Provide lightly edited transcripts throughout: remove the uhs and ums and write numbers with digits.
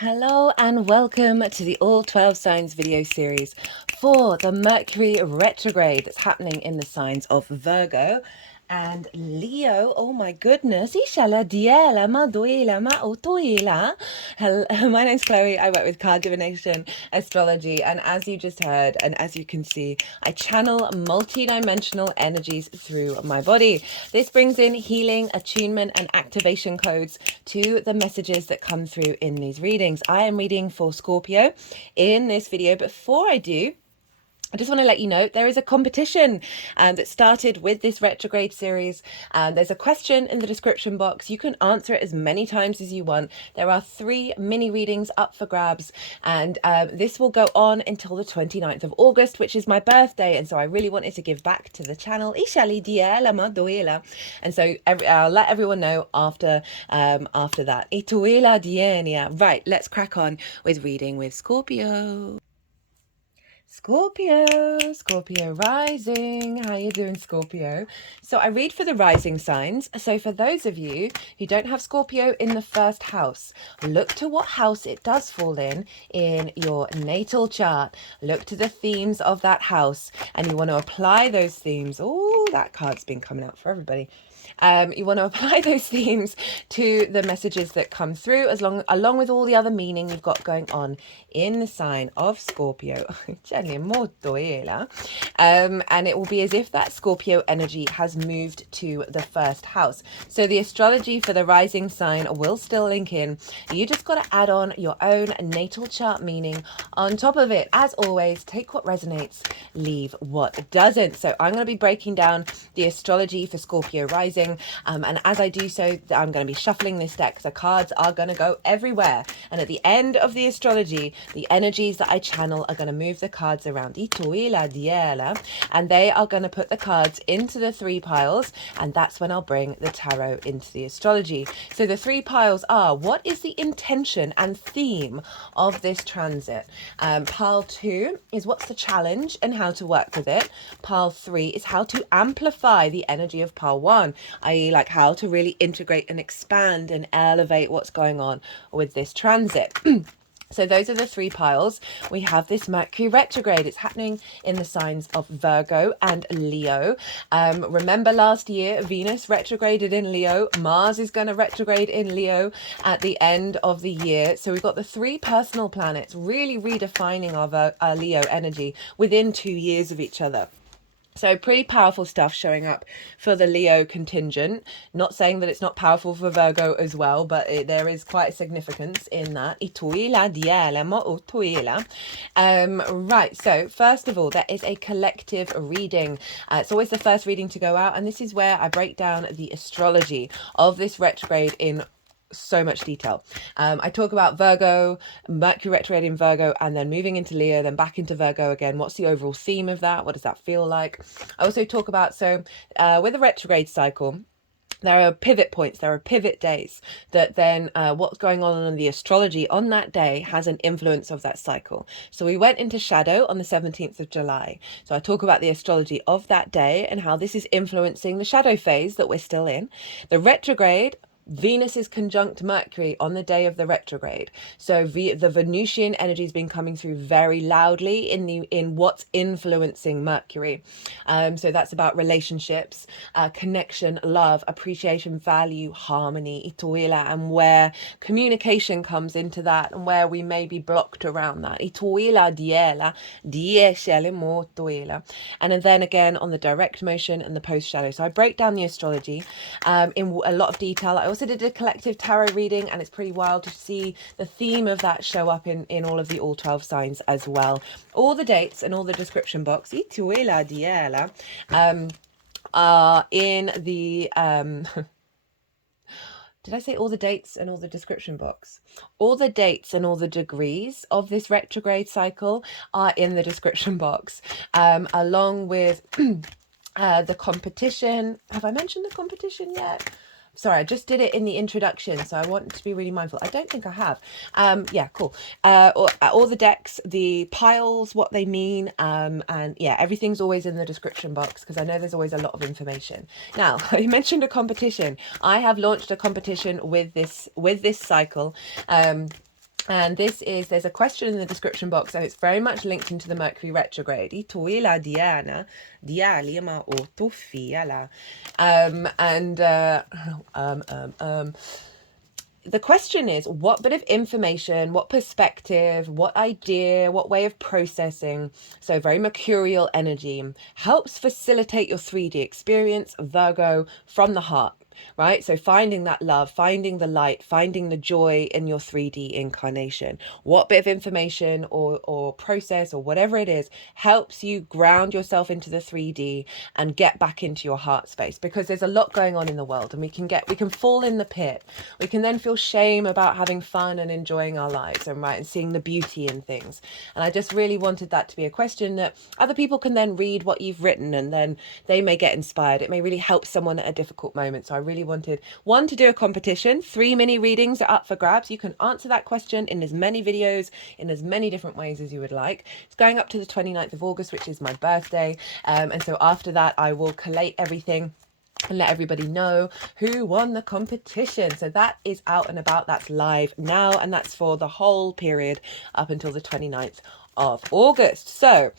Hello and welcome to the All 12 Signs video series for the Mercury retrograde that's happening in the signs of Virgo and Leo. Oh my goodness. My name's Chloe. I work with card divination, astrology, and as you just heard and as you can see, I channel multi-dimensional energies through my body. This brings in healing, attunement, and activation codes to the messages that come through in these readings. I am reading for Scorpio in this video. Before I do, I just want to let you know there is a competition that started with this retrograde series. There's a question in the description box. You can answer it as many times as you want. There are 3 mini readings up for grabs, and this will go on until the 29th of August, which is my birthday. And so I really wanted to give back to the channel. And so I'll let everyone know after that. Right, let's crack on with reading with Scorpio. Scorpio rising. How you doing, Scorpio? So I read for the rising signs. So for those of you who don't have Scorpio in the first house, look to what house it does fall in your natal chart. Look to the themes of that house, and you want to apply those themes. Oh, that card's been coming out for everybody. You want to apply those themes to the messages that come through, along with all the other meaning you've got going on in the sign of Scorpio. And it will be as if that Scorpio energy has moved to the first house. So the astrology for the rising sign will still link in. You just got to add on your own natal chart meaning on top of it. As always, take what resonates, leave what doesn't. So I'm going to be breaking down the astrology for Scorpio rising. And as I do so, I'm going to be shuffling this deck. The cards are going to go everywhere. And at the end of the astrology, the energies that I channel are going to move the cards around. And they are going to put the cards into the 3 piles. And that's when I'll bring the tarot into the astrology. So the 3 piles are, what is the intention and theme of this transit? Pile 2 is what's the challenge and how to work with it. Pile 3 is how to amplify the energy of pile 1, i.e. like how to really integrate and expand and elevate what's going on with this transit. So those are the 3 piles. We have this Mercury retrograde. It's happening in the signs of Virgo and Leo. Remember last year, Venus retrograded in Leo. Mars is going to retrograde in Leo at the end of the year. So we've got the 3 personal planets really redefining our Leo energy within 2 years of each other. So pretty powerful stuff showing up for the Leo contingent. Not saying that it's not powerful for Virgo as well, but there is quite a significance in that. Right, so first of all, there is a collective reading. It's always the first reading to go out, and this is where I break down the astrology of this retrograde in so much detail. I talk about Virgo, Mercury retrograde in Virgo, and then moving into Leo, then back into Virgo again. What's the overall theme of that? What does that feel like? I also talk about, with a retrograde cycle, there are pivot points, there are pivot days that then what's going on in the astrology on that day has an influence of that cycle. So we went into shadow on the 17th of July. So I talk about the astrology of that day and how this is influencing the shadow phase that we're still in. The retrograde, Venus is conjunct Mercury on the day of the retrograde. So the Venusian energy has been coming through very loudly in what's influencing Mercury. So that's about relationships, connection, love, appreciation, value, harmony, and where communication comes into that and where we may be blocked around that. And then again on the direct motion and the post shadow. So I break down the astrology in a lot of detail. I also did a collective tarot reading, and it's pretty wild to see the theme of that show up in all of the all 12 signs as well. All the dates and all the description box are in the did I say all the dates and all the description box? All the dates and all the degrees of this retrograde cycle are in the description box, along with the competition. Have I mentioned the competition yet? Sorry, I just did it in the introduction, so I want to be really mindful. I don't think I have. Yeah, cool. All the decks, the piles, what they mean, and yeah, everything's always in the description box because I know there's always a lot of information. Now, I mentioned a competition. I have launched a competition with this cycle. And there's a question in the description box, and it's very much linked into the Mercury retrograde. The question is, what bit of information, what perspective, what idea, what way of processing, so very mercurial energy, helps facilitate your 3D experience, Virgo, from the heart, right? So finding that love, finding the light, finding the joy in your 3D incarnation. What bit of information or process or whatever it is helps you ground yourself into the 3D and get back into your heart space? Because there's a lot going on in the world, and we can fall in the pit. We can then feel shame about having fun and enjoying our lives and seeing the beauty in things. And I just really wanted that to be a question that other people can then read what you've written, and then they may get inspired. It may really help someone at a difficult moment. So I really wanted, one, to do a competition. 3 mini readings are up for grabs. You can answer that question in as many videos, in as many different ways as you would like. It's going up to the 29th of August, which is my birthday. And so after that, I will collate everything and let everybody know who won the competition. So that is out and about. That's live now, and that's for the whole period up until the 29th of August. So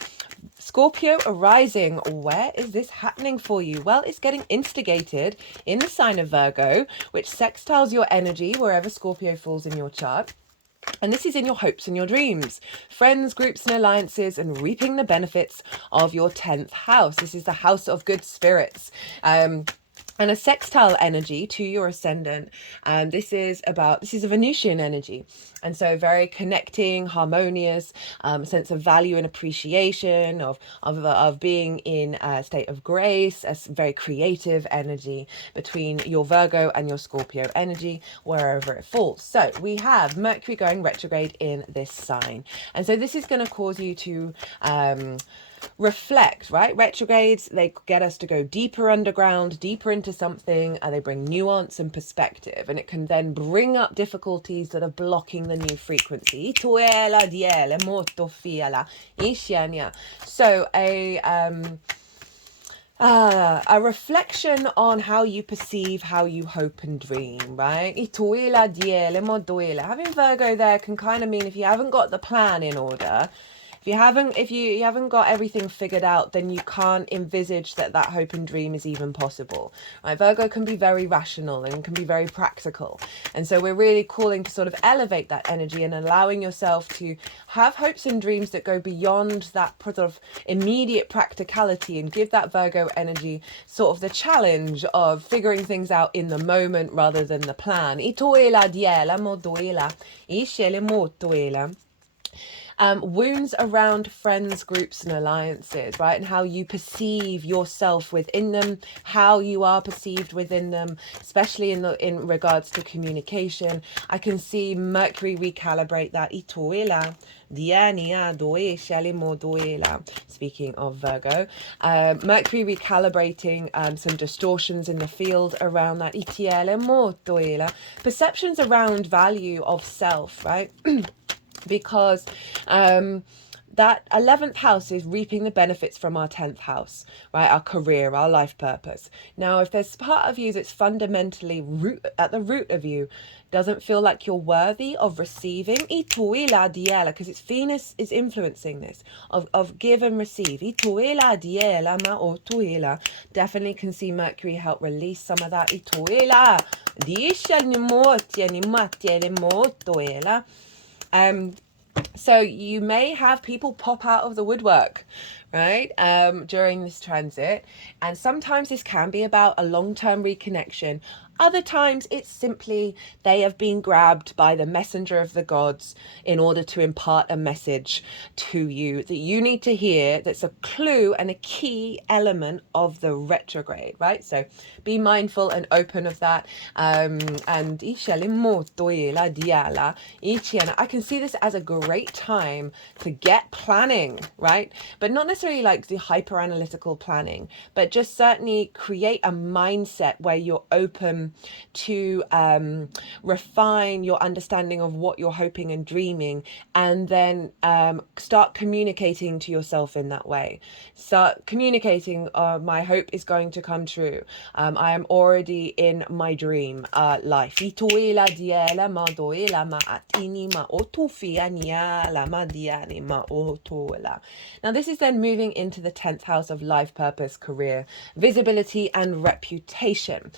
Scorpio arising, where is this happening for you? Well, it's getting instigated in the sign of Virgo, which sextiles your energy wherever Scorpio falls in your chart. And this is in your hopes and your dreams, friends, groups and alliances, and reaping the benefits of your 10th house. This is the house of good spirits. And a sextile energy to your ascendant. This is a Venusian energy. And so very connecting, harmonious, sense of value and appreciation, of being in a state of grace, a very creative energy between your Virgo and your Scorpio energy, wherever it falls. So we have Mercury going retrograde in this sign. And so this is going to cause you to reflect, right? Retrogrades, they get us to go deeper underground, deeper into something, and they bring nuance and perspective, and it can then bring up difficulties that are blocking the new frequency. So a reflection on how you perceive, how you hope and dream, right? Having Virgo there can kind of mean if you haven't got the plan in order, if you haven't got everything figured out, then you can't envisage that hope and dream is even possible. Right? Virgo can be very rational and can be very practical. And so we're really calling to sort of elevate that energy and allowing yourself to have hopes and dreams that go beyond that sort of immediate practicality, and give that Virgo energy sort of the challenge of figuring things out in the moment rather than the plan. Wounds around friends, groups and alliances, right? And how you perceive yourself within them, how you are perceived within them, especially in regards to communication. I can see Mercury recalibrate that. Speaking of Virgo, Mercury recalibrating some distortions in the field around that. Perceptions around value of self, right? Because that 11th house is reaping the benefits from our 10th house, right? Our career, our life purpose. Now, if there's part of you that's fundamentally at the root of you doesn't feel like you're worthy of receiving, because it's Venus is influencing this, of give and receive. Definitely can see Mercury help release some of that. So you may have people pop out of the woodwork, right, during this transit. And sometimes this can be about a long-term reconnection. Other times it's simply they have been grabbed by the messenger of the gods in order to impart a message to you that you need to hear, that's a clue and a key element of the retrograde, right? So be mindful and open of that. And I can see this as a great time to get planning, right? But not necessarily like the hyper analytical planning, but just certainly create a mindset where you're open to refine your understanding of what you're hoping and dreaming, and then start communicating to yourself in that way. Start communicating, my hope is going to come true. I am already in my dream life. Now this is then moving into the 10th house of life, purpose, career, visibility and reputation.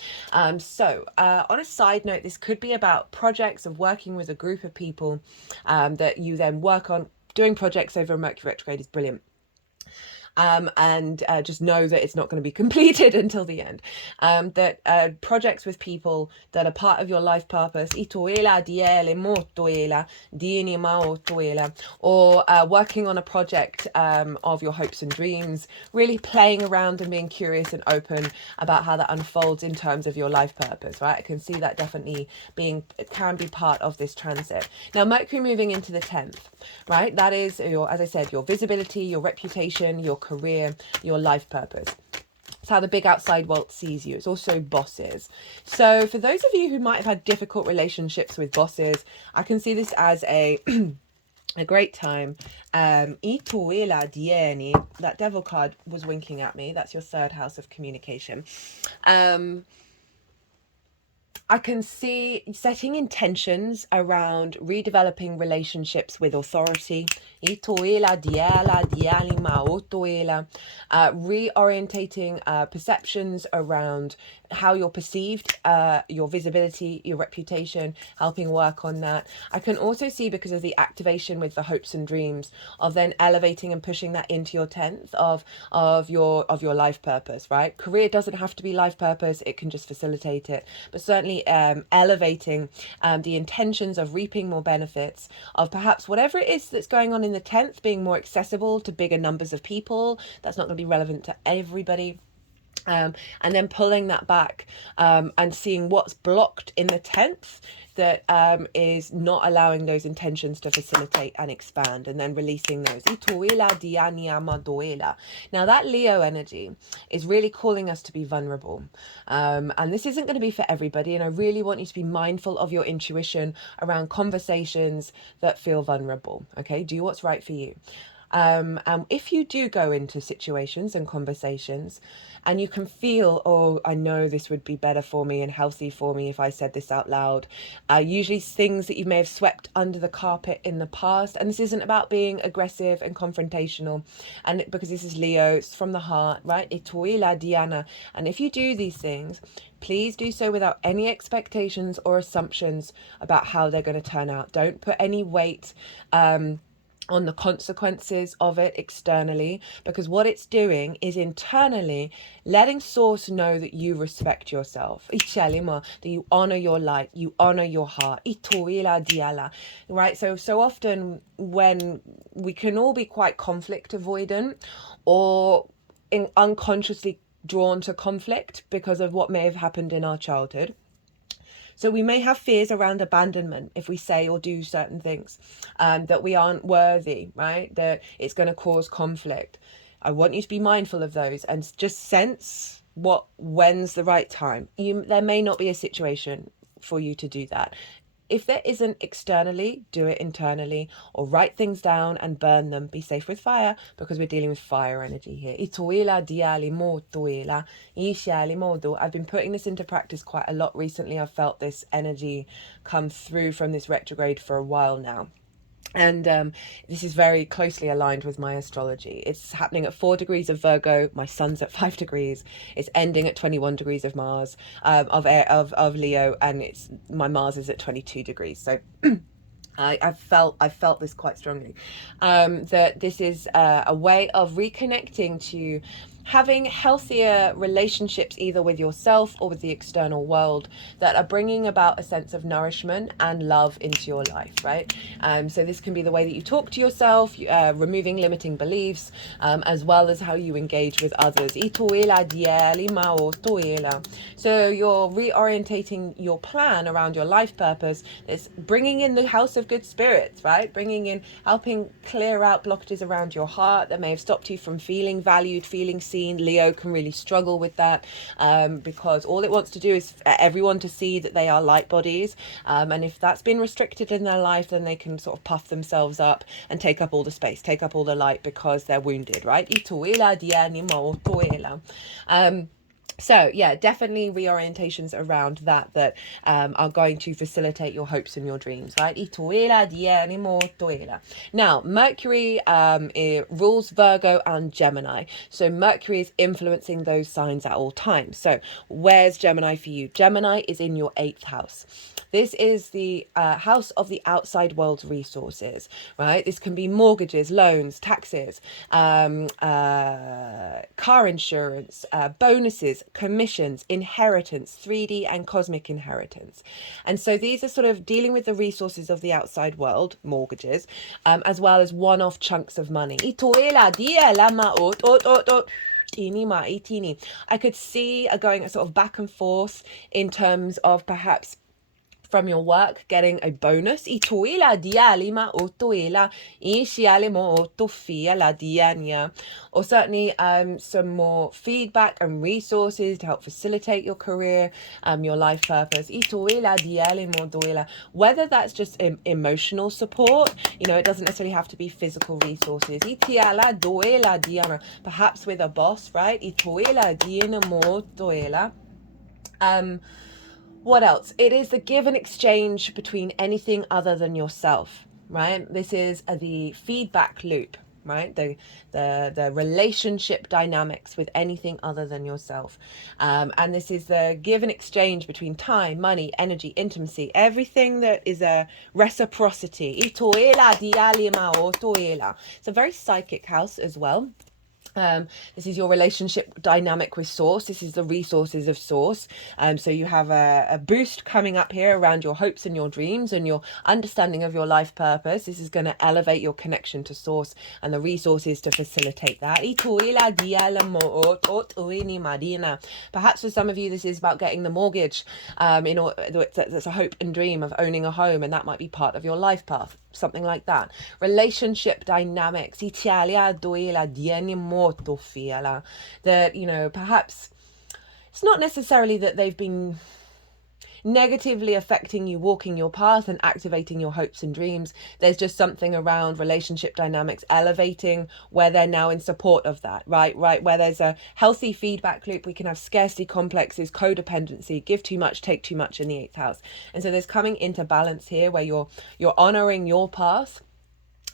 So on a side note, this could be about projects of working with a group of people that you then work on. Doing projects over a Mercury retrograde is brilliant. And just know that it's not going to be completed until the end. That projects with people that are part of your life purpose, or working on a project of your hopes and dreams, really playing around and being curious and open about how that unfolds in terms of your life purpose, right? I can see that definitely can be part of this transit. Now, Mercury moving into the 10th, right? That is, as I said, your visibility, your reputation, your career, your life purpose. It's how the big outside world sees you. It's also bosses. So for those of you who might have had difficult relationships with bosses, I can see this as a great time. That devil card was winking at me. That's your 3rd house of communication. I can see setting intentions around redeveloping relationships with authority, reorientating perceptions around how you're perceived, your visibility, your reputation, helping work on that. I can also see, because of the activation with the hopes and dreams, of then elevating and pushing that into your 10th of your life purpose, right? Career doesn't have to be life purpose, it can just facilitate it, but certainly elevating the intentions of reaping more benefits, of perhaps whatever it is that's going on in the 10th being more accessible to bigger numbers of people. That's not going to be relevant to everybody. And then pulling that back and seeing what's blocked in the 10th that is not allowing those intentions to facilitate and expand, and then releasing those. Now that Leo energy is really calling us to be vulnerable, and this isn't going to be for everybody, and I really want you to be mindful of your intuition around conversations that feel vulnerable. Okay, do what's right for you. And if you do go into situations and conversations and you can feel, oh, I know this would be better for me and healthy for me if I said this out loud, usually things that you may have swept under the carpet in the past. And this isn't about being aggressive and confrontational, and because this is Leo, it's from the heart, right? And if you do these things, please do so without any expectations or assumptions about how they're going to turn out. Don't put any weight on the consequences of it externally, because what it's doing is internally letting source know that you respect yourself, that you honor your light, you honor your heart, right? So often when we can all be quite conflict avoidant, or unconsciously drawn to conflict because of what may have happened in our childhood. So we may have fears around abandonment if we say or do certain things, that we aren't worthy, right? That it's going to cause conflict. I want you to be mindful of those and just sense when's the right time. There may not be a situation for you to do that. If there isn't externally, do it internally, or write things down and burn them. Be safe with fire, because we're dealing with fire energy here. I've been putting this into practice quite a lot recently. I've felt this energy come through from this retrograde for a while now. And this is very closely aligned with my astrology. It's happening at 4 degrees of Virgo. My sun's at 5 degrees. It's ending at 21 degrees of Mars, of Leo, and my Mars is at 22 degrees. So I felt this quite strongly, that this is a way of reconnecting to having healthier relationships either with yourself or with the external world that are bringing about a sense of nourishment and love into your life, right? So this can be the way that you talk to yourself, removing limiting beliefs, as well as how you engage with others. So you're reorientating your plan around your life purpose. It's bringing in the house of good spirits, right? Bringing in, helping clear out blockages around your heart that may have stopped you from feeling valued, feeling seen. Leo can really struggle with that, because all it wants to do is everyone to see that they are light bodies, and if that's been restricted in their life, then they can sort of puff themselves up and take up all the space, take up all the light, because they're wounded, right? So yeah, definitely reorientations around that are going to facilitate your hopes and your dreams, right? Now, Mercury it rules Virgo and Gemini. So Mercury is influencing those signs at all times. So where's Gemini for you? Gemini is in your 8th house. This is the house of the outside world's resources, right? This can be mortgages, loans, taxes, car insurance, bonuses, commissions, inheritance, 3D and cosmic inheritance. And so these are sort of dealing with the resources of the outside world, mortgages, as well as one-off chunks of money. I could see going sort of back and forth in terms of perhaps from your work getting a bonus. Or certainly some more feedback and resources to help facilitate your career, your life purpose. Whether that's just emotional support, it doesn't necessarily have to be physical resources. Perhaps with a boss, right? What else? It is the give and exchange between anything other than yourself, right? This is the feedback loop, right? The relationship dynamics with anything other than yourself. And this is the give and exchange between time, money, energy, intimacy, everything that is a reciprocity. It's a very psychic house as well. This is your relationship dynamic with source. This is the resources of source. So you have a boost coming up here around your hopes and your dreams and your understanding of your life purpose. This is going to elevate your connection to source and the resources to facilitate that. Perhaps for some of you this is about getting the mortgage, that's a hope and dream of owning a home, and that might be part of your life path, something like that. Relationship dynamics, that perhaps it's not necessarily that they've been negatively affecting you walking your path and activating your hopes and dreams. There's just something around relationship dynamics elevating where they're now in support of that, right? Where there's a healthy feedback loop, we can have scarcity complexes, codependency, give too much, take too much in the 8th house. And so there's coming into balance here where you're honoring your path,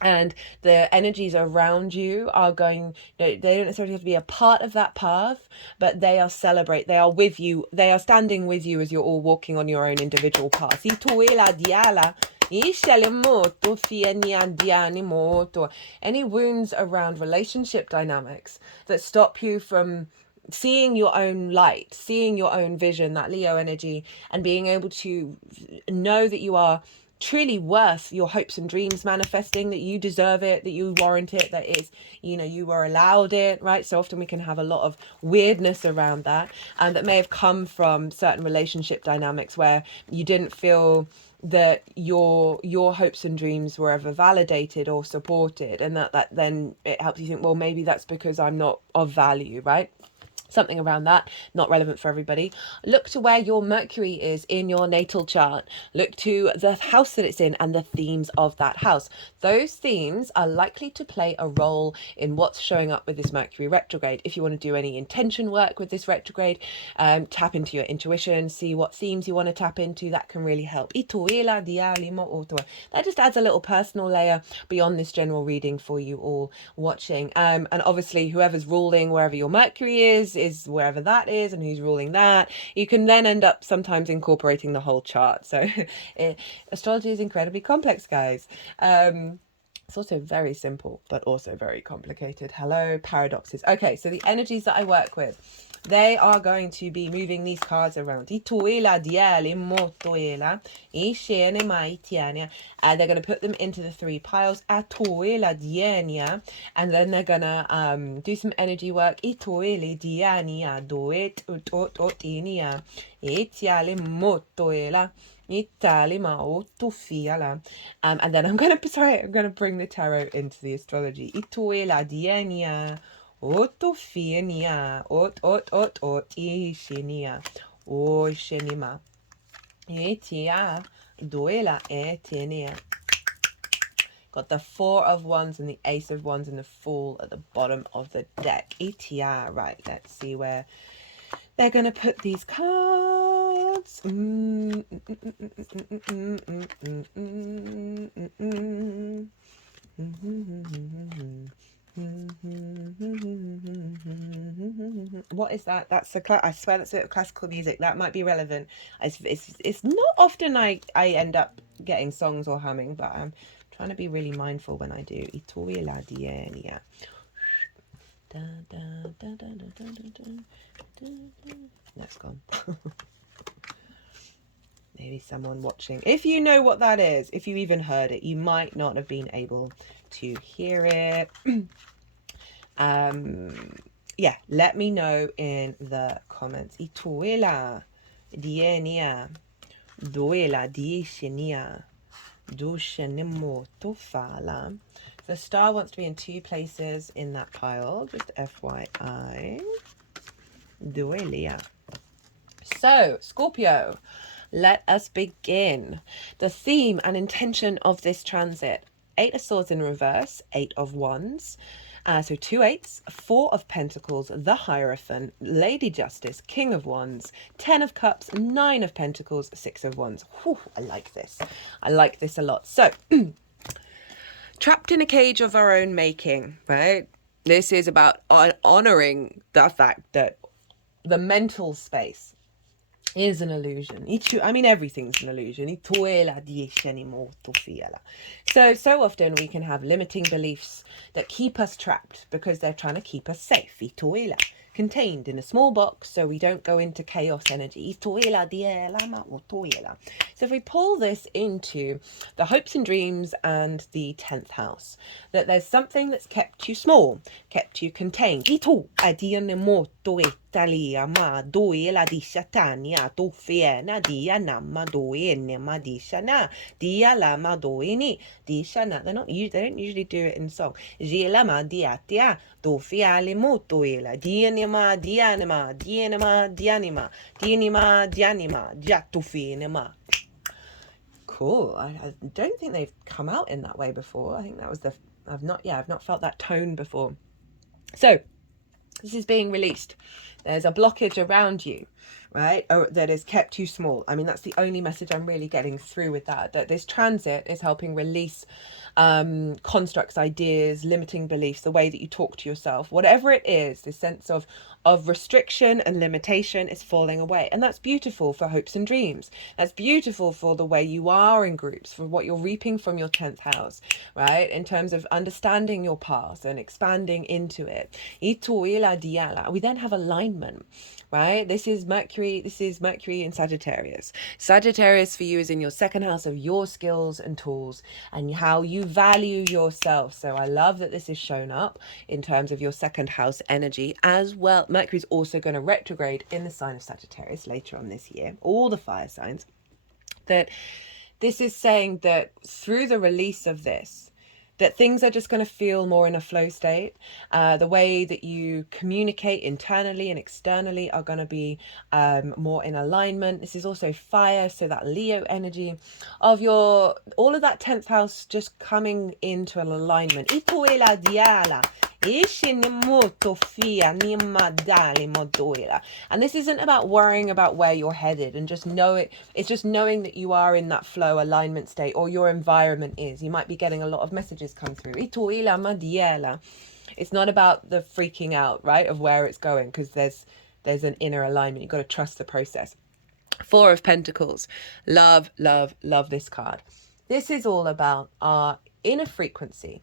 and the energies around you are going, they don't necessarily have to be a part of that path, but they are with you, they are standing with you as you're all walking on your own individual path. Any wounds around relationship dynamics that stop you from seeing your own light, seeing your own vision, that Leo energy, and being able to know that you are truly worth your hopes and dreams manifesting, that you deserve it, that you warrant it, that it's, you were allowed it, right? So often we can have a lot of weirdness around that, and that may have come from certain relationship dynamics where you didn't feel that your hopes and dreams were ever validated or supported, and that then it helps you think, well, maybe that's because I'm not of value, right? Something around that, not relevant for everybody. Look to where your Mercury is in your natal chart. Look to the house that it's in and the themes of that house. Those themes are likely to play a role in what's showing up with this Mercury retrograde. If you want to do any intention work with this retrograde, tap into your intuition, see what themes you want to tap into. That can really help. That just adds a little personal layer beyond this general reading for you all watching. And obviously whoever's ruling wherever your Mercury is wherever that is, and who's ruling that, you can then end up sometimes incorporating the whole chart. So astrology is incredibly complex, guys. It's also very simple, but also very complicated. Hello, paradoxes. Okay, so the energies that I work with, they are going to be moving these cards around. And they're going to put them into the 3 piles. And then they're going to do some energy work. And then I'm gonna bring the tarot into the astrology. Ituela dienia, otofienia, ot ishinia, o shenima, etia, duela etenia. Got the 4 of Wands and the Ace of Wands and the Fool at the bottom of the deck. Itia, right? Let's see where they're gonna put these cards. What is that? That's I swear that's a bit of classical music. That might be relevant. It's not often I end up getting songs or humming, but I'm trying to be really mindful when I do. That's gone. Maybe someone watching, if you know what that is, if you even heard it, you might not have been able to hear it. Yeah, let me know in the comments. Ituela dienia, duela dieshenia, dushenimo tofala. The star wants to be in 2 places in that pile, just FYI. Duelia. So, Scorpio, let us begin. The theme and intention of this transit: 8 of Swords in reverse, 8 of Wands. So 2 8s, 4 of Pentacles, the Hierophant, Lady Justice, King of Wands, 10 of Cups, 9 of Pentacles, 6 of Wands. Whew, I like this. I like this a lot. So, trapped in a cage of our own making, right? This is about honoring the fact that the mental space is an illusion. I mean, everything's an illusion. So often we can have limiting beliefs that keep us trapped because they're trying to keep us safe. Contained in a small box so we don't go into chaos energy. So if we pull this into the hopes and dreams and the 10th house, that there's something that's kept you small, kept you contained. They don't usually do it in song. Cool. I don't think they've come out in that way before. I think that was I've not felt that tone before. So this is being released. There's a blockage around you, right? That has kept you small. I mean, that's the only message I'm really getting through with that this transit is helping release constructs, ideas, limiting beliefs, the way that you talk to yourself, whatever it is. This sense of restriction and limitation is falling away, and that's beautiful for hopes and dreams. That's beautiful for the way you are in groups, for what you're reaping from your 10th house, right? In terms of understanding your past and expanding into it. We then have alignment, right? This is Mercury in Sagittarius. Sagittarius for you is in your 2nd house of your skills and tools and how you value yourself. So I love that this is shown up in terms of your 2nd house energy as well. Mercury's also going to retrograde in the sign of Sagittarius later on this year, all the fire signs. That this is saying that through the release of this, that things are just going to feel more in a flow state. The way that you communicate internally and externally are going to be more in alignment. This is also fire, so that Leo energy of all of that 10th house just coming into an alignment. And this isn't about worrying about where you're headed and just know it. It's just knowing that you are in that flow alignment state, or your environment is. You might be getting a lot of messages come through. It's not about the freaking out, right, of where it's going, because there's an inner alignment. You've got to trust the process. 4 of Pentacles. Love, love, love this card. This is all about our in a frequency,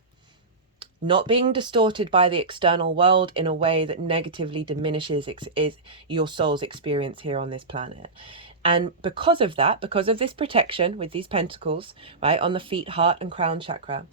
not being distorted by the external world in a way that negatively diminishes your soul's experience here on this planet. And because of that, because of this protection with these pentacles, right, on the feet, heart, and crown chakra,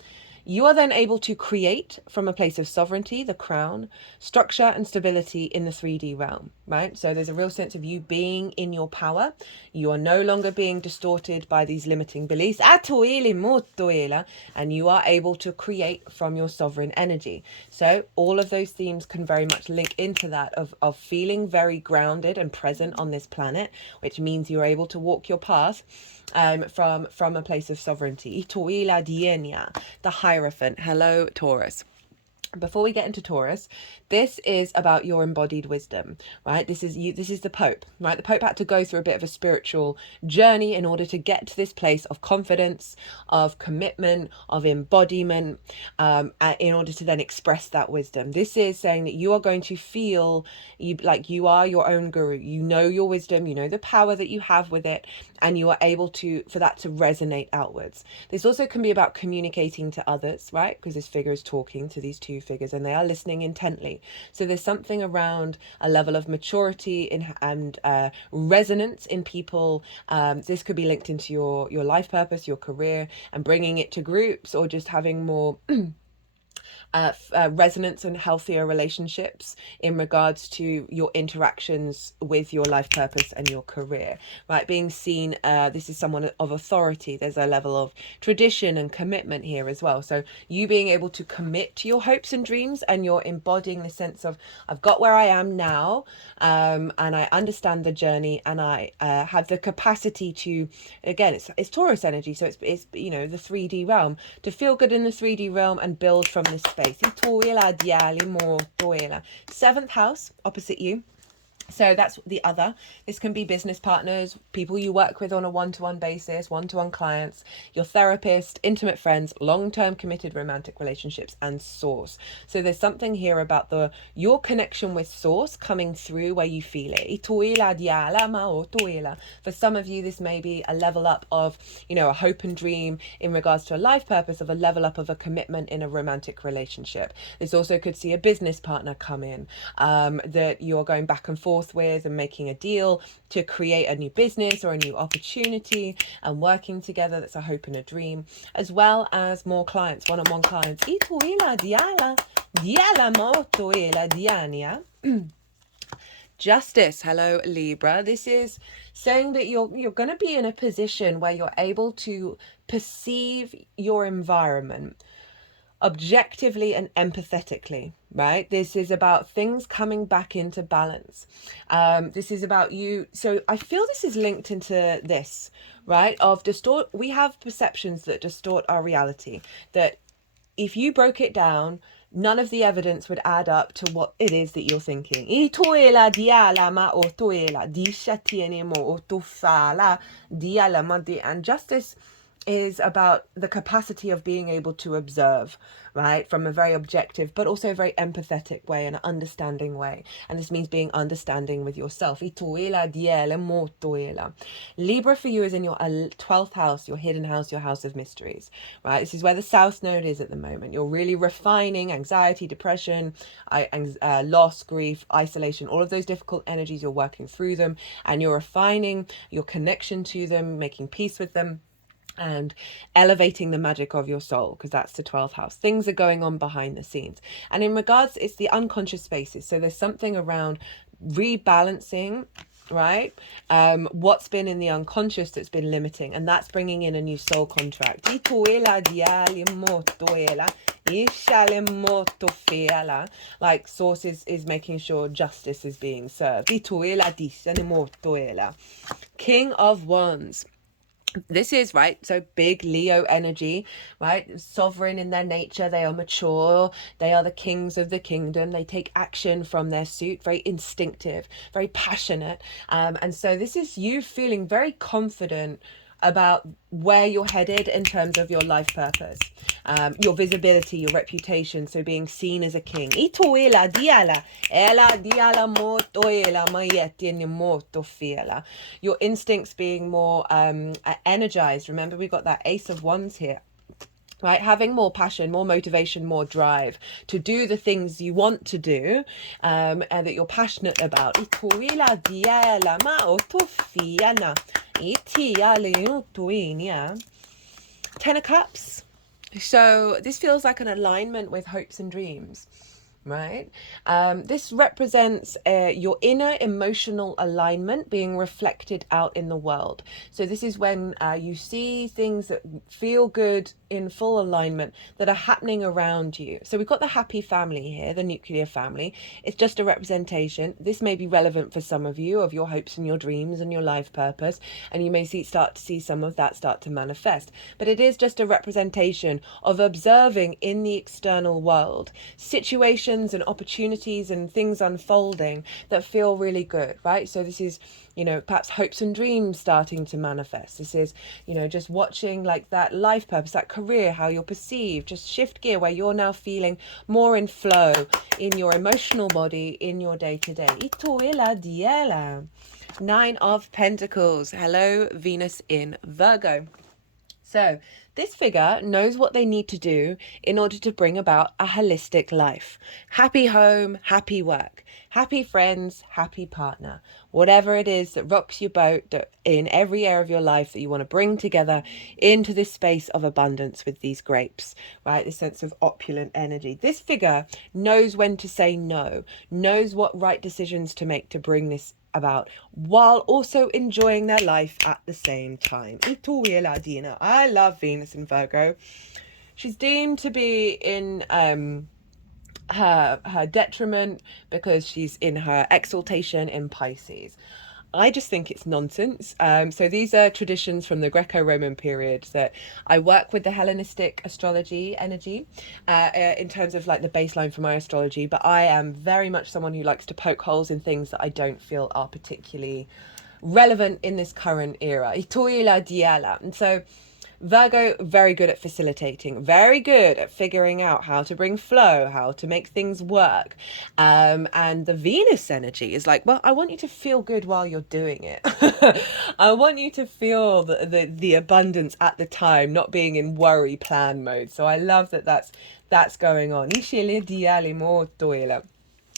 you are then able to create from a place of sovereignty, the crown, structure and stability in the 3D realm, right? So there's a real sense of you being in your power. You are no longer being distorted by these limiting beliefs. And you are able to create from your sovereign energy. So all of those themes can very much link into that of feeling very grounded and present on this planet, which means you're able to walk your path from a place of sovereignty. The Hierophant. Hello, Taurus. Before we get into Taurus, this is about your embodied wisdom, right? This is you. This is the Pope, right? The Pope had to go through a bit of a spiritual journey in order to get to this place of confidence, of commitment, of embodiment, in order to then express that wisdom. This is saying that you are going to feel like you are your own guru. You know your wisdom, you know the power that you have with it, and you are able for that to resonate outwards. This also can be about communicating to others, right? Because this figure is talking to these two figures and they are listening intently. So there's something around a level of maturity and resonance in people. This could be linked into your life purpose, your career, and bringing it to groups, or just having more resonance and healthier relationships in regards to your interactions with your life purpose and your career, right? Being seen, this is someone of authority. There's a level of tradition and commitment here as well. So you being able to commit to your hopes and dreams, and you're embodying the sense of, I've got where I am now, and I understand the journey, and I have the capacity to, again, it's Taurus energy, so it's the 3D realm, to feel good in the 3D realm and build from this space. Seventh house opposite you. So that's the other. This can be business partners, people you work with on a one-to-one basis, one-to-one clients, your therapist, intimate friends, long-term committed romantic relationships, and source. So there's something here about your connection with source coming through where you feel it. For some of you, this may be a level up of, a hope and dream in regards to a life purpose, of a level up of a commitment in a romantic relationship. This also could see a business partner come in, that you're going back and forth with and making a deal to create a new business or a new opportunity, and working together. That's a hope and a dream, as well as more clients, one-on-one clients. Justice. Hello, Libra. This is saying that you're going to be in a position where you're able to perceive your environment objectively and empathetically, right? This is about things coming back into balance. This is about you. So I feel this is linked into this, right? We have perceptions that distort our reality, that if you broke it down, none of the evidence would add up to what it is that you're thinking. And justice is about the capacity of being able to observe, right, from a very objective but also a very empathetic way, and an understanding way. And this means being understanding with yourself. Libra for you is in your 12th house, your hidden house, your house of mysteries, right? This is where the South Node is at the moment. You're really refining anxiety, depression, loss, grief, isolation, all of those difficult energies. You're working through them, and you're refining your connection to them, making peace with them, and elevating the magic of your soul, because that's the 12th house. Things are going on behind the scenes, and in regards, it's the unconscious spaces. So there's something around rebalancing, right? What's been in the unconscious that's been limiting, and that's bringing in a new soul contract. Like source is making sure justice is being served. King of Wands. This is, right, so big Leo energy, right? Sovereign in their nature. They are mature. They are the kings of the kingdom. They take action from their suit, very instinctive, very passionate. And so this is you feeling very confident about where you're headed in terms of your life purpose, your visibility, your reputation, so being seen as a king. Your instincts being more energized. Remember, we got that Ace of Wands here. right? Having more passion, more motivation, more drive to do the things you want to do, and that you're passionate about. Ten of Cups. So this feels like an alignment with hopes and dreams, right? This represents your inner emotional alignment being reflected out in the world. So this is when you see things that feel good in full alignment that are happening around you. So we've got the happy family here, the nuclear family. It's just a representation. This may be relevant for some of you, of your hopes and your dreams and your life purpose, and you may start to see some of that start to manifest. But it is just a representation of observing in the external world situations and opportunities and things unfolding that feel really good, right? So this is, you know, perhaps hopes and dreams starting to manifest. This is, you know, just watching like that life purpose, that career, how you're perceived, just shift gear where you're now feeling more in flow in your emotional body, in your day-to-day. Nine of Pentacles. Hello, Venus in Virgo. So this figure knows what they need to do in order to bring about a holistic life. Happy home, happy work, happy friends, happy partner. Whatever it is that rocks your boat, that in every area of your life that you want to bring together into this space of abundance with these grapes, right? This sense of opulent energy. This figure knows when to say no, knows what right decisions to make to bring this about, while also enjoying their life at the same time. I love Venus in Virgo. She's deemed to be in her detriment because she's in her exaltation in Pisces. I just think it's nonsense. So these are traditions from the Greco-Roman period that I work with the Hellenistic astrology energy in terms of like the baseline for my astrology. But I am very much someone who likes to poke holes in things that I don't feel are particularly relevant in this current era. And so Virgo, very good at facilitating, very good at figuring out how to bring flow, how to make things work. And the Venus energy is like, well, I want you to feel good while you're doing it. I want you to feel the abundance at the time, not being in worry plan mode. So I love that that's going on.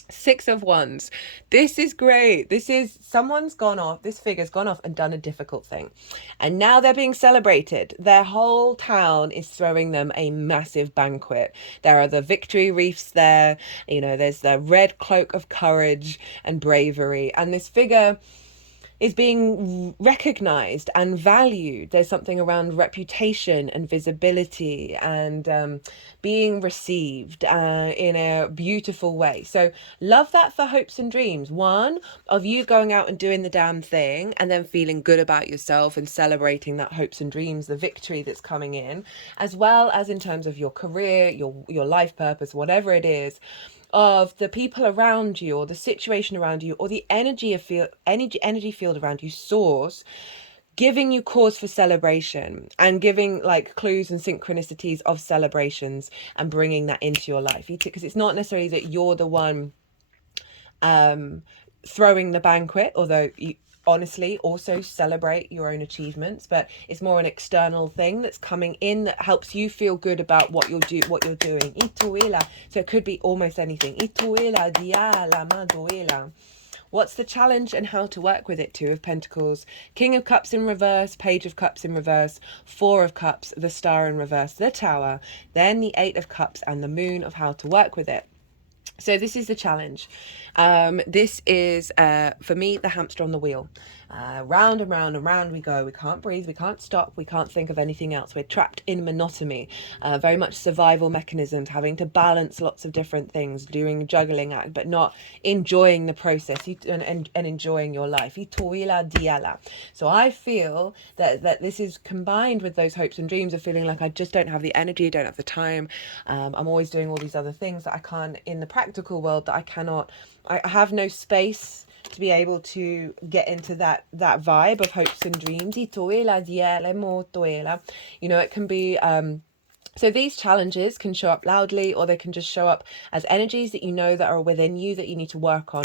Six of Wands. This is great. This is someone's gone off. This figure's gone off and done a difficult thing. And now they're being celebrated. Their whole town is throwing them a massive banquet. There are the victory reefs there. You know, there's the red cloak of courage and bravery. And this figure is being recognized and valued. There's something around reputation and visibility and being received in a beautiful way. So love that for hopes and dreams. One, of you going out and doing the damn thing and then feeling good about yourself and celebrating that hopes and dreams, the victory that's coming in, as well as in terms of your career, your life purpose, whatever it is, of the people around you or the situation around you or the energy field around you, source, giving you cause for celebration and giving like clues and synchronicities of celebrations and bringing that into your life. Because it's not necessarily that you're the one throwing the banquet, although you honestly also celebrate your own achievements, but it's more an external thing that's coming in that helps you feel good about what you're doing. So it could be almost anything. What's the challenge and how to work with it? Two of Pentacles, King of Cups in reverse, Page of Cups in reverse, Four of Cups, the Star in reverse, the Tower, then the Eight of Cups and the Moon, of how to work with it. So this is the challenge. This is, for me, the hamster on the wheel. Round and round and round we go. We can't breathe. We can't stop. We can't think of anything else. We're trapped in monotony. Very much survival mechanisms, having to balance lots of different things, doing juggling act, but not enjoying the process and enjoying your life. So I feel that this is combined with those hopes and dreams of feeling like I just don't have the energy, don't have the time. I'm always doing all these other things that I can't in the practical world, that I have no space to be able to get into that vibe of hopes and dreams. You know, it can be so these challenges can show up loudly, or they can just show up as energies that you know that are within you that you need to work on.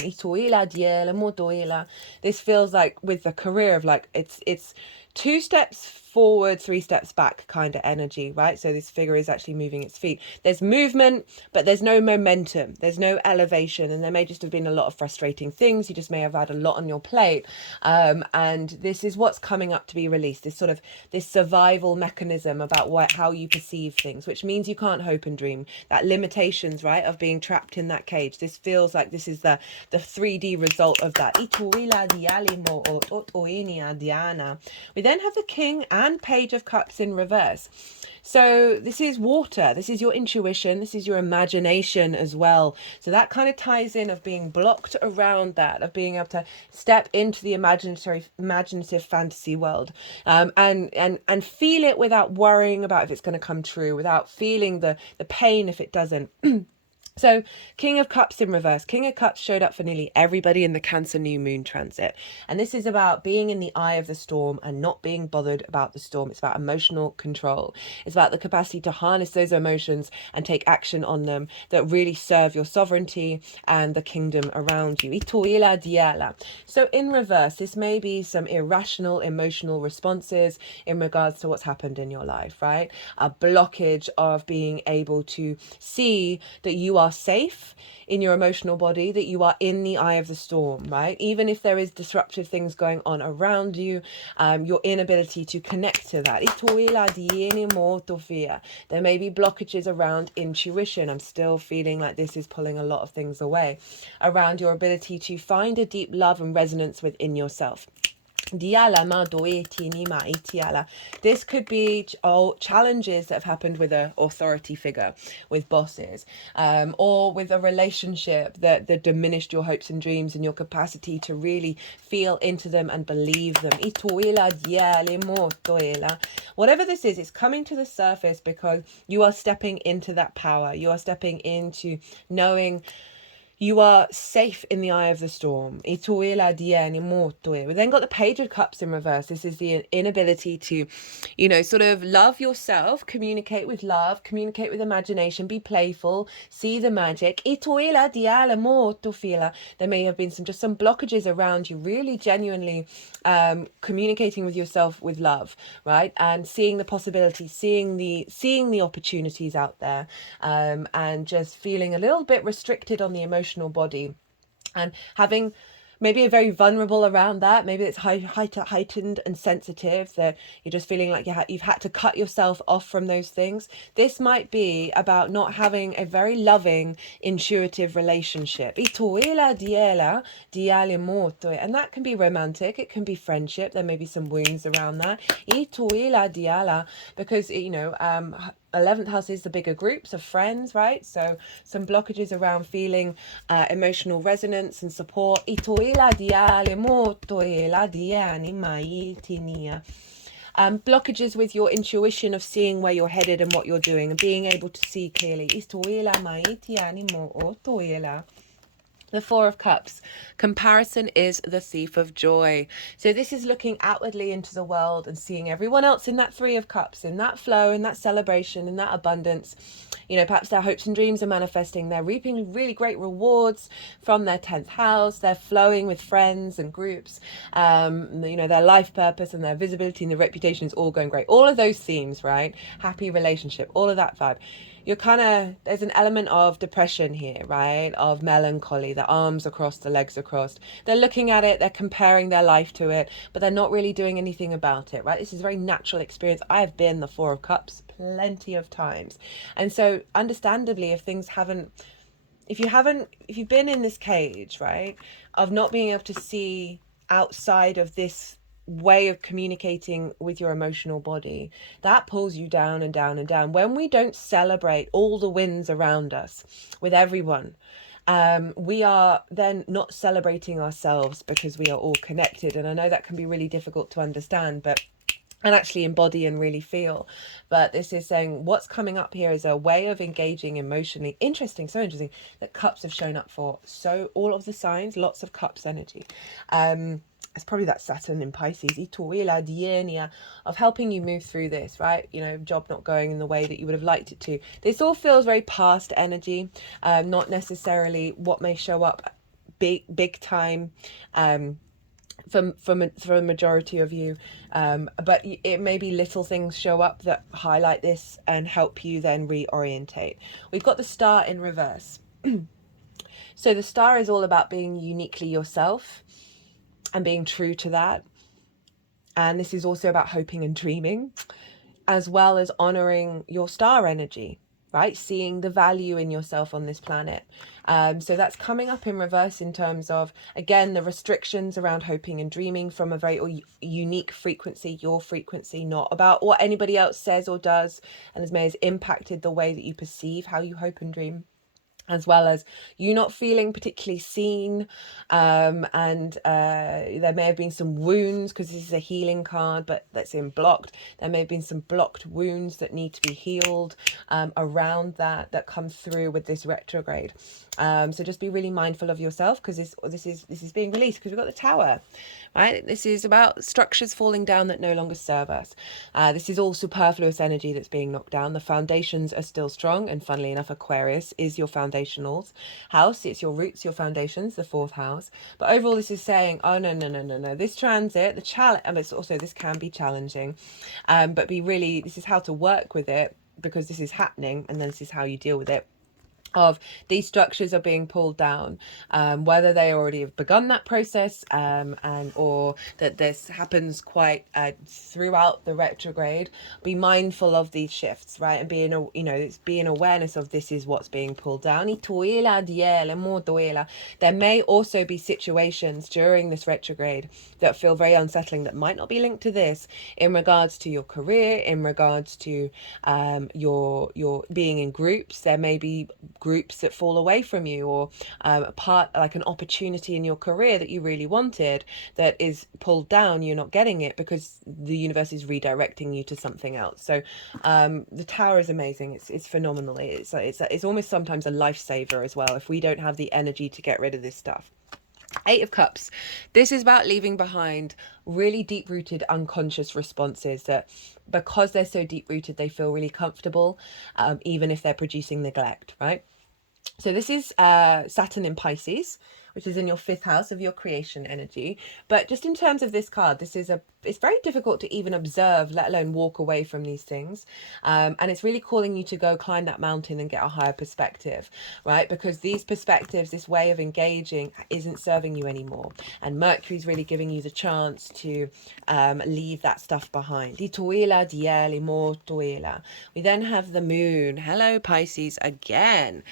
This feels like with the career of like it's 2 steps forward, 3 steps back kind of energy, right? So this figure is actually moving its feet. There's movement, but there's no momentum. There's no elevation. And there may just have been a lot of frustrating things. You just may have had a lot on your plate. And this is what's coming up to be released. This sort of this survival mechanism about how you perceive things, which means you can't hope and dream. That limitations, right, of being trapped in that cage. This feels like this is the 3D result of that. We then have the King and Page of Cups in reverse. So this is water. This is your intuition. This is your imagination as well. So that kind of ties in of being blocked around that, of being able to step into the imaginative fantasy world, and feel it without worrying about if it's going to come true, without feeling the pain if it doesn't. So King of Cups in reverse. King of Cups showed up for nearly everybody in the Cancer new moon transit. And this is about being in the eye of the storm and not being bothered about the storm. It's about emotional control. It's about the capacity to harness those emotions and take action on them that really serve your sovereignty and the kingdom around you. So in reverse, this may be some irrational emotional responses in regards to what's happened in your life, right? A blockage of being able to see that you are safe in your emotional body, that you are in the eye of the storm, right? Even if there is disruptive things going on around you, your inability to connect to that. There may be blockages around intuition. I'm still feeling like this is pulling a lot of things away around your ability to find a deep love and resonance within yourself. This could be challenges that have happened with an authority figure, with bosses, or with a relationship that diminished your hopes and dreams and your capacity to really feel into them and believe them. Whatever this is, it's coming to the surface because you are stepping into that power. You are stepping into knowing you are safe in the eye of the storm. We then got the Page of Cups in reverse. This is the inability to, sort of love yourself, communicate with love, communicate with imagination, be playful, see the magic. There may have been some blockages around you, really genuinely communicating with yourself with love, right? And seeing the possibilities, seeing the opportunities out there, and just feeling a little bit restricted on the emotional body, and having maybe a very vulnerable around that. Maybe it's heightened and sensitive, that you're just feeling like you've had to cut yourself off from those things. This might be about not having a very loving, intuitive relationship. And that can be romantic. It can be friendship. There may be some wounds around that. Because, 11th house is the bigger groups of friends, right? So some blockages around feeling emotional resonance and support. Blockages with your intuition of seeing where you're headed and what you're doing and being able to see clearly. The Four of Cups. Comparison is the thief of joy. So this is looking outwardly into the world and seeing everyone else in that Three of Cups, in that flow, in that celebration, in that abundance. Perhaps their hopes and dreams are manifesting. They're reaping really great rewards from their 10th house. They're flowing with friends and groups. Their life purpose and their visibility and their reputation is all going great. All of those themes, right? Happy relationship, all of that vibe. There's an element of depression here, right? Of melancholy, the arms are crossed, the legs are crossed. They're looking at it, they're comparing their life to it, but they're not really doing anything about it, right? This is a very natural experience. I've been the Four of Cups plenty of times. And so understandably, if you've been in this cage, right, of not being able to see outside of this way of communicating with your emotional body, that pulls you down and down and down. When we don't celebrate all the wins around us with everyone, we are then not celebrating ourselves because we are all connected. And I know that can be really difficult to understand, and actually embody and really feel. But this is saying what's coming up here is a way of engaging emotionally. So interesting that cups have shown up for all of the signs, lots of cups energy. It's probably that Saturn in Pisces, of helping you move through this, right? Job not going in the way that you would have liked it to. This all feels very past energy, not necessarily what may show up big time for a majority of you, but it may be little things show up that highlight this and help you then reorientate. We've got the star in reverse. So the star is all about being uniquely yourself and being true to that. And this is also about hoping and dreaming, as well as honoring your star energy, right? Seeing the value in yourself on this planet. So that's coming up in reverse in terms of, again, the restrictions around hoping and dreaming from a very unique frequency, your frequency, not about what anybody else says or does, and as may has impacted the way that you perceive how you hope and dream, as well as you not feeling particularly seen, and there may have been some wounds, because this is a healing card, but that's in blocked. There may have been some blocked wounds that need to be healed around that come through with this retrograde. So just be really mindful of yourself, because this is being released, because we've got the Tower, right? This is about structures falling down that no longer serve us. This is all superfluous energy that's being knocked down. The foundations are still strong, and funnily enough, Aquarius is your foundationals house. It's your roots, your foundations, the 4th house. But overall, this is saying, oh no, this transit, the challenge, and it's also, this can be challenging, but this is how to work with it, because this is happening, and then this is how you deal with it. Of these structures are being pulled down, whether they already have begun that process, or that this happens quite throughout the retrograde. Be mindful of these shifts, right? And be in awareness of this is what's being pulled down. There may also be situations during this retrograde that feel very unsettling, that might not be linked to this, in regards to your career, in regards to your being in groups. There may be groups that fall away from you, or a part, like an opportunity in your career that you really wanted, that is pulled down. You're not getting it because the universe is redirecting you to something else. So the Tower is amazing. It's phenomenal. It's almost sometimes a lifesaver as well, if we don't have the energy to get rid of this stuff. 8 of Cups. This is about leaving behind really deep-rooted unconscious responses that, because they're so deep-rooted, they feel really comfortable, even if they're producing neglect, right? So this is Saturn in Pisces, which is in your 5th house of your creation energy. But just in terms of this card, it's very difficult to even observe, let alone walk away from these things. And it's really calling you to go climb that mountain and get a higher perspective, right? Because these perspectives, this way of engaging, isn't serving you anymore. And Mercury's really giving you the chance to leave that stuff behind. We then have the Moon. Hello, Pisces, again.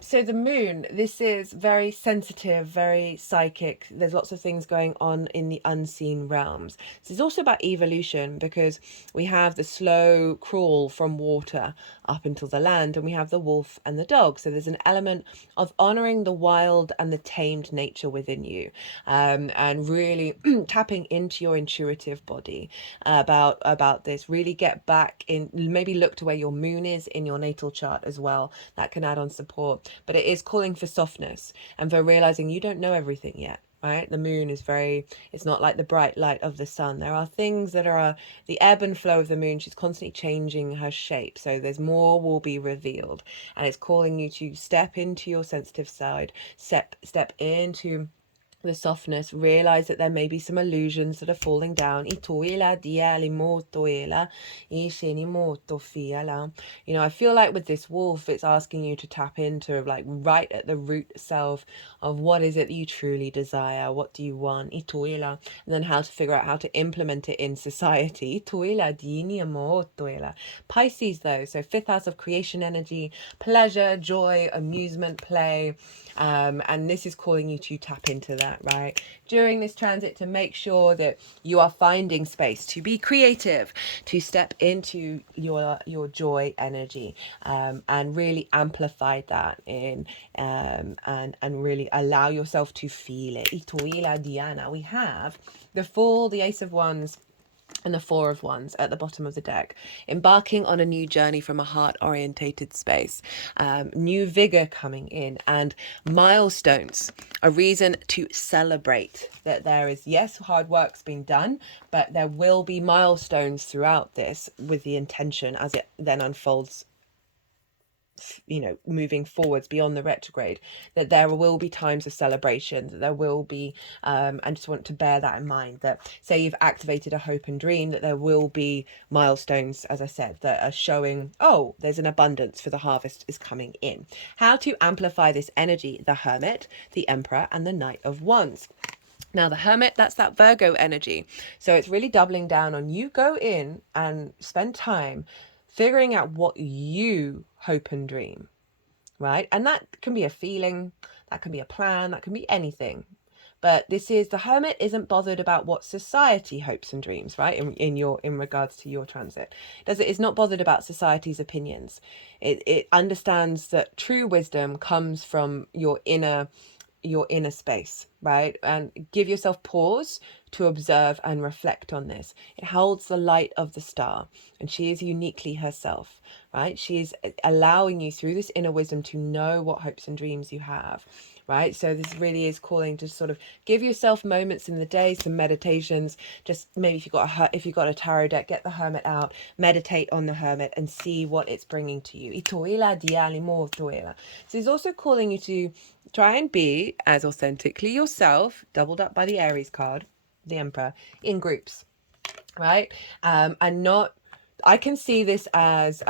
So the Moon, this is very sensitive, very psychic. There's lots of things going on in the unseen realms. So it's also about evolution, because we have the slow crawl from water up until the land, and we have the wolf and the dog. So there's an element of honoring the wild and the tamed nature within you, and really tapping into your intuitive body about this. Really get back in, maybe look to where your moon is in your natal chart as well. That can add on support, but it is calling for softness and for realizing you don't know everything yet. Right? The moon is it's not like the bright light of the sun. There are things that are the ebb and flow of the moon. She's constantly changing her shape. So there's more will be revealed. And it's calling you to step into your sensitive side, step into the softness, realize that there may be some illusions that are falling down. I feel like with this wolf, it's asking you to tap into, like, right at the root self of what is it that you truly desire, what do you want, and then how to figure out how to implement it in society. Pisces, though, so 5th house of creation energy, pleasure, joy, amusement, play, and this is calling you to tap into that, right, during this transit, to make sure that you are finding space to be creative, to step into your joy energy, and really amplify that in, and really allow yourself to feel it. We have the Fool, the Ace of Wands, and the 4 of Wands at the bottom of the deck, embarking on a new journey from a heart-orientated space, new vigor coming in, and milestones, a reason to celebrate that there is, yes, hard work's been done, but there will be milestones throughout this, with the intention as it then unfolds moving forwards beyond the retrograde, that there will be times of celebration, that there will be, I just want to bear that in mind, that say you've activated a hope and dream, that there will be milestones, as I said, that are showing, oh, there's an abundance for the harvest is coming in. How to amplify this energy? The Hermit, the Emperor, and the Knight of Wands. Now, the Hermit, that's that Virgo energy. So it's really doubling down on you go in and spend time figuring out what you hope and dream, right? And that can be a feeling, that can be a plan, that can be anything. But the Hermit isn't bothered about what society hopes and dreams, right? In regards to your transit, it's not bothered about society's opinions. It understands that true wisdom comes from your inner space, right? And give yourself pause to observe and reflect on this. It holds the light of the star, and she is uniquely herself, right? She's allowing you through this inner wisdom to know what hopes and dreams you have, right? So this really is calling to sort of give yourself moments in the day, some meditations. Just maybe if you've got a tarot deck, get the Hermit out, meditate on the Hermit and see what it's bringing to you. So he's also calling you to try and be as authentically yourself, doubled up by the Aries card, the Emperor, in groups, right? And not, I can see this as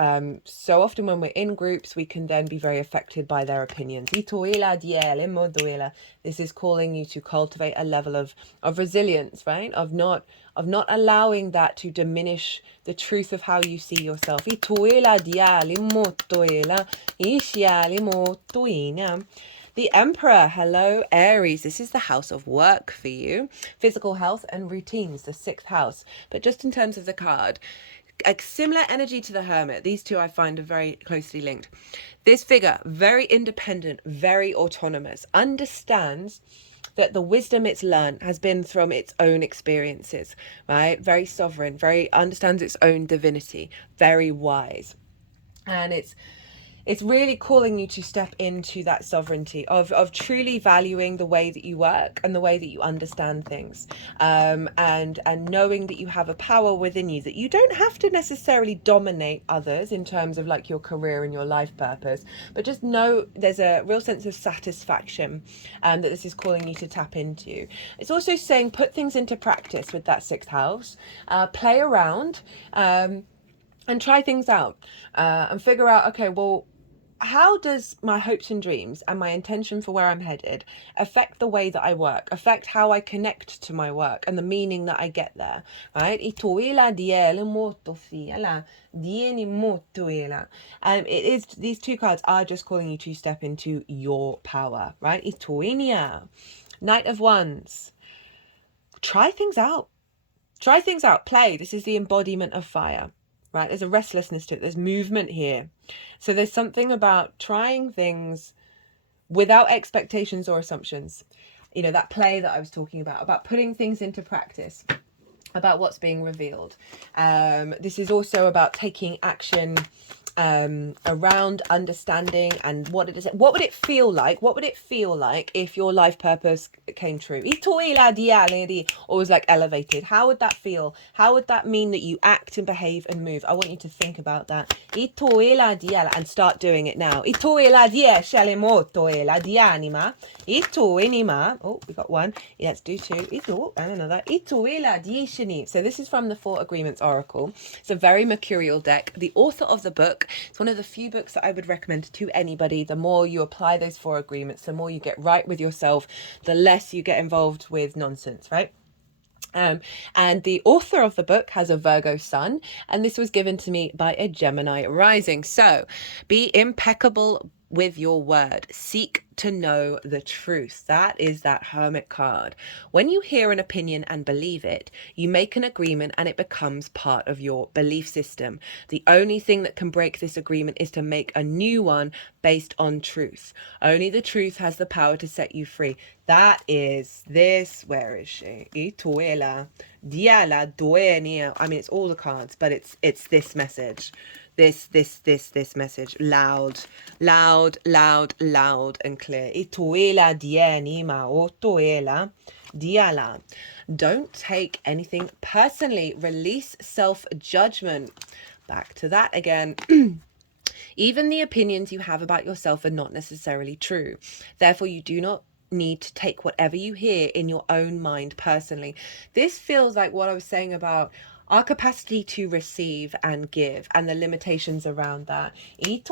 so often when we're in groups, we can then be very affected by their opinions. This is calling you to cultivate a level of resilience, right? Of not allowing that to diminish the truth of how you see yourself. The Emperor, hello Aries, this is the house of work for you, physical health and routines, the 6th house. But just in terms of the card, a similar energy to the Hermit, these two I find are very closely linked. This figure, very independent, very autonomous, understands that the wisdom it's learned has been from its own experiences, right? Very sovereign, very understands its own divinity, very wise. And it's really calling you to step into that sovereignty of truly valuing the way that you work and the way that you understand things, and knowing that you have a power within you, that you don't have to necessarily dominate others in terms of like your career and your life purpose, but just know there's a real sense of satisfaction that this is calling you to tap into. It's also saying put things into practice with that 6th house, play around, and try things out, and figure out, okay, well, how does my hopes and dreams and my intention for where I'm headed affect the way that I work, affect how I connect to my work and the meaning that I get there, right? It is, these two cards are just calling you to step into your power, right? Knight of Wands. Try things out. Play. This is the embodiment of fire. Right, there's a restlessness to it, there's movement here. So there's something about trying things without expectations or assumptions. That play that I was talking about putting things into practice, about what's being revealed. This is also about taking action around understanding and what it is. What would it feel like? What would it feel like if your life purpose came true? Or was like elevated? How would that feel? How would that mean that you act and behave and move? I want you to think about that. And start doing it now. Oh, we got one. Let's do two. And another. So this is from the 4 Agreements Oracle. It's a very mercurial deck. The author of the book, it's one of the few books that I would recommend to anybody. The more you apply those 4 agreements, the more you get right with yourself, the less you get involved with nonsense, right? And the author of the book has a Virgo sun, and this was given to me by a Gemini rising. So be impeccable with your word. Seek to know the truth. That is that Hermit card. When you hear an opinion and believe it, you make an agreement and it becomes part of your belief system. The only thing that can break this agreement is to make a new one based on truth. Only the truth has the power to set you free. That is this. Where is she? Ituela. Diala duenia. I mean, it's all the cards, but it's this message. This message, loud and clear. Ituela dienima otoela diala. Don't take anything personally. Release self-judgment. Back to that again. Even the opinions you have about yourself are not necessarily true. Therefore, you do not need to take whatever you hear in your own mind personally. This feels like what I was saying about our capacity to receive and give and the limitations around that. And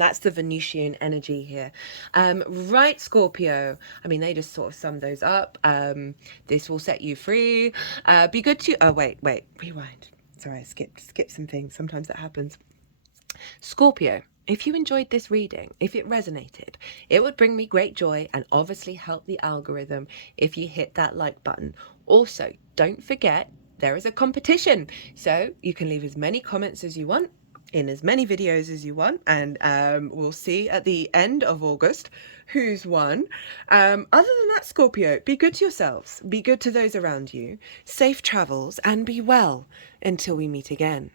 that's the Venusian energy here. Right, Scorpio. I mean, they just sort of sum those up. This will set you free. Be good to... Oh, wait, rewind. Sorry, I skipped some things. Sometimes that happens. Scorpio, if you enjoyed this reading, if it resonated, it would bring me great joy and obviously help the algorithm if you hit that like button. Also, don't forget there is a competition, so you can leave as many comments as you want in as many videos as you want, and we'll see at the end of August who's won. Other than that, Scorpio, be good to yourselves, be good to those around you, safe travels, and be well until we meet again.